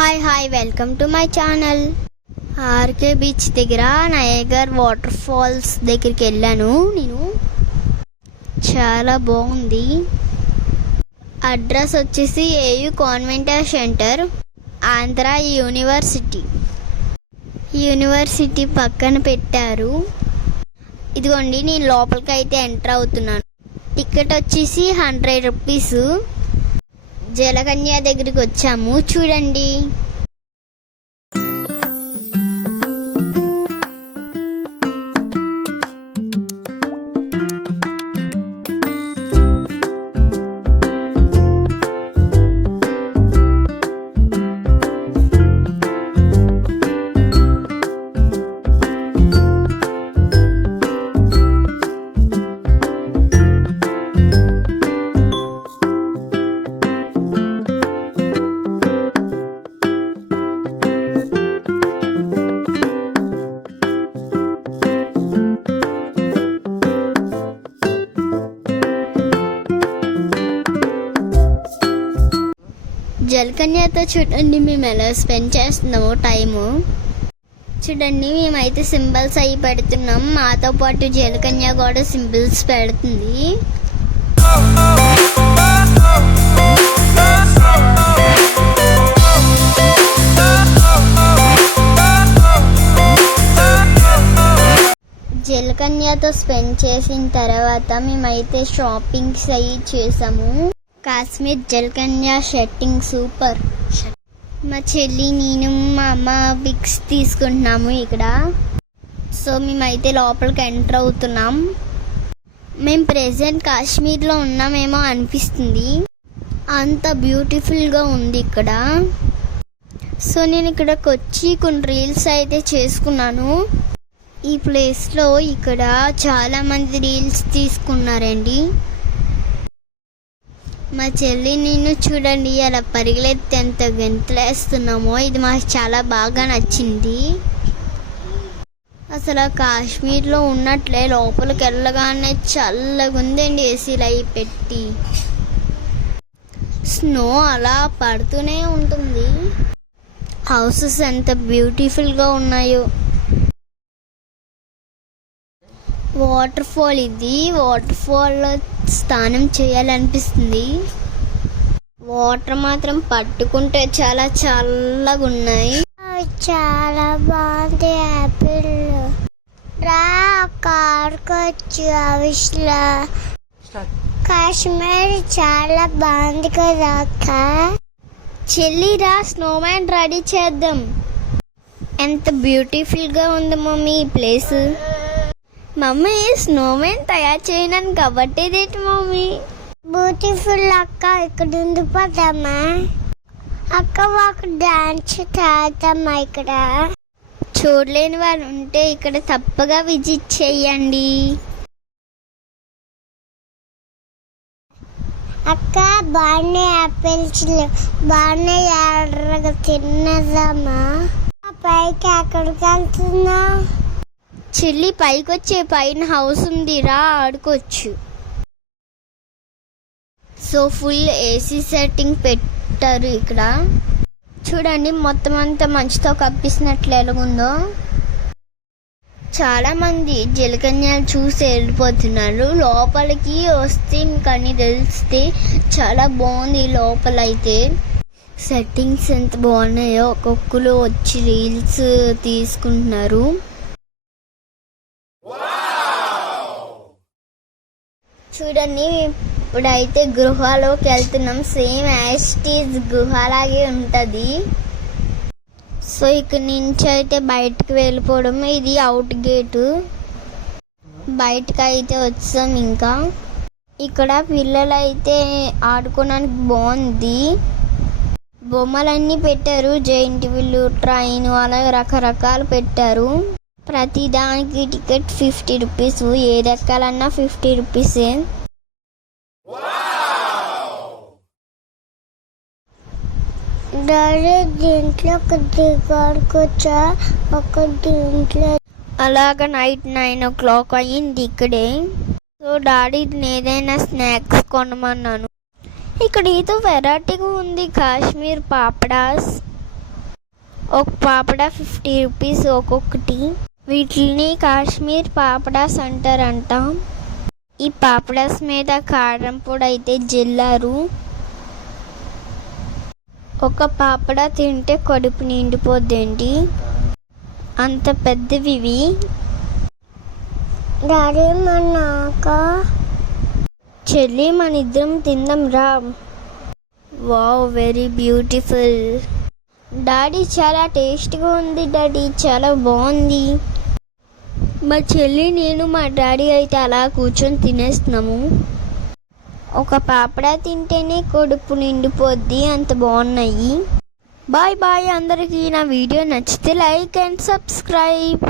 Hi welcome to my channel. R K beach దగ్గర Niagara water falls దగ్గరికి వెళ్ళాను నేను. చాలా బాగుంది. అడ్రస్ వచ్చేసి AU convention centre, Andhra university పక్కన పెట్టారు. ఇదిగోండి, నేను లోపలికి అయితే ఎంటర్ అవుతున్నాను. టికెట్ వచ్చేసి 100 రూపీస్. జలకన్య దగ్గరికి వచ్చాము, చూడండి. జలకన్యతో చూడండి మేము ఎలా స్పెండ్ చేస్తున్నాము టైము. చూడండి, మేమైతే సింబల్స్ అవి పెడుతున్నాం. మాతో పాటు జలకన్య కూడా సింబల్స్ పెడుతుంది. జలకన్యతో స్పెండ్ చేసిన తర్వాత మేమైతే షాపింగ్స్ అవి చేసాము. Kashmir Jalakanya shirting super. మా చెల్లి, నేను, మా అమ్మ పిక్స్ తీసుకుంటున్నాము ఇక్కడ. సో మేమైతే లోపలికి ఎంటర్ అవుతున్నాం. మేము ప్రెజెంట్ కాశ్మీర్లో ఉన్నామేమో అనిపిస్తుంది, అంత బ్యూటిఫుల్గా ఉంది ఇక్కడ. సో నేను ఇక్కడికి వచ్చి కొన్ని రీల్స్ అయితే చేసుకున్నాను. ఈ ప్లేస్లో ఇక్కడ చాలామంది రీల్స్ తీసుకున్నారండి. మా చెల్లి, నేను చూడండి అలా పరిగెత్తి ఎంత గెంతులేస్తున్నామో. ఇది మాకు చాలా బాగా నచ్చింది. అసలు కాశ్మీర్లో ఉన్నట్లే లోపలికి వెళ్ళగానే చల్లగా ఉందండి. ఏసీలు అవి పెట్టి స్నో అలా పడుతూనే ఉంటుంది. హౌసెస్ ఎంత బ్యూటిఫుల్గా ఉన్నాయో. వాటర్ ఫాల్ ఇది. వాటర్ ఫాల్లో స్నానం చేయాలనిపిస్తుంది. వాటర్ మాత్రం పట్టుకుంటే చాలా చల్లగా ఉన్నాయి. చాలా బాగుంది. యాపిల్ రా కారుకొచ్చు అవిష్లా. కాశ్మీర్ చాలా బాగుంది కదా అక్క. చెల్లిరా, స్నోమ్యాన్ రెడీ చేద్దాం. ఎంత బ్యూటిఫుల్గా ఉంది మమ్మీ ఈ ప్లేస్. మమ్మీ, స్నోమ్యాన్ తయారు చేయడానికి కబట్టేదేంటి మమ్మీ? బ్యూటిఫుల్ అక్క. ఇక్కడ ఉండిపోతామా అక్క? ఒక డాన్స్ చేద్దామా ఇక్కడ? చూడలేని వారు ఉంటే ఇక్కడ తప్పగా విజిట్ చేయండి అక్క. బాగానే యాపిల్స్ బాగానే ఎర్రగా తిన్నదామా? పైకి ఎక్కడికి వెళ్తున్నా? చెల్లి, పైకి వచ్చే పైన హౌస్ ఉంది, రా ఆడుకోవచ్చు. సో ఫుల్ ఏసీ సెట్టింగ్ పెట్టారు ఇక్కడ. చూడండి, మొత్తం అంతా మంచుతో కప్పిస్తున్నట్లు ఎలాగుందో. చాలా మంది జలకన్యలు చూసి వెళ్ళిపోతున్నారు. లోపలికి వస్తే మీకు అన్ని తెలిస్తే చాలా బాగుంది. లోపల అయితే సెట్టింగ్స్ ఎంత బాగున్నాయో. ఒక్కొక్కరు వచ్చి రీల్స్ తీసుకుంటున్నారు. చూడండి, ఇప్పుడైతే గృహలోకి వెళ్తున్నాం. సేమ్ యాస్టీజ్ గుహలాగే ఉంటుంది. సో ఇక్కడ నుంచి అయితే బయటకు వెళ్ళిపోవడం. ఇది అవుట్ గేటు. బయటకు అయితే వచ్చాం. ఇంకా ఇక్కడ పిల్లలు అయితే ఆడుకోవడానికి బాగుంది. బొమ్మలన్నీ పెట్టారు. జైంట్ వీల్, ట్రైన్, అలాగే రకరకాలు పెట్టారు. ప్రతి దానికి టికెట్ 50 రూపీస్. ఏది ఎక్కాలన్నా 50 రూపీసే. డాడీ, దీంట్లో ఒక దిగాడుకొచ్చా, ఒక దీంట్లో. అలాగా నైట్ 9 o'clock అయ్యింది ఇక్కడే. సో డాడీ ఏదైనా స్నాక్స్ కొనమన్నాను. ఇక్కడ ఏదో వెరైటీగా ఉంది. కాశ్మీర్ పాపడాస్. ఒక పాపడా 50 రూపీస్ ఒక్కొక్కటి. వీటిని కాశ్మీర్ పాపడాస్ అంటారంట. ఈ పాపడాస్ మీద కారం పొడి అయితే జల్లారు. ఒక పాపడా తింటే కడుపు నిండిపోద్దండి, అంత పెద్దవి ఇవి. డాడీ మన్నాక చెల్లి మన ఇద్దరం తిందాం రా. Wow, very beautiful. డాడీ చాలా టేస్ట్గా ఉంది డాడీ, చాలా బాగుంది. మా చెల్లి నేను మా డాడీ అయితే అలా కూర్చొని తినేస్తున్నాము. ఒక పాపడా తింటేనే కడుపు నిండిపోద్ది, అంత బాగున్నాయి. బాయ్ బాయ్ అందరికీ. నా వీడియో నచ్చితే లైక్ అండ్ సబ్స్క్రైబ్.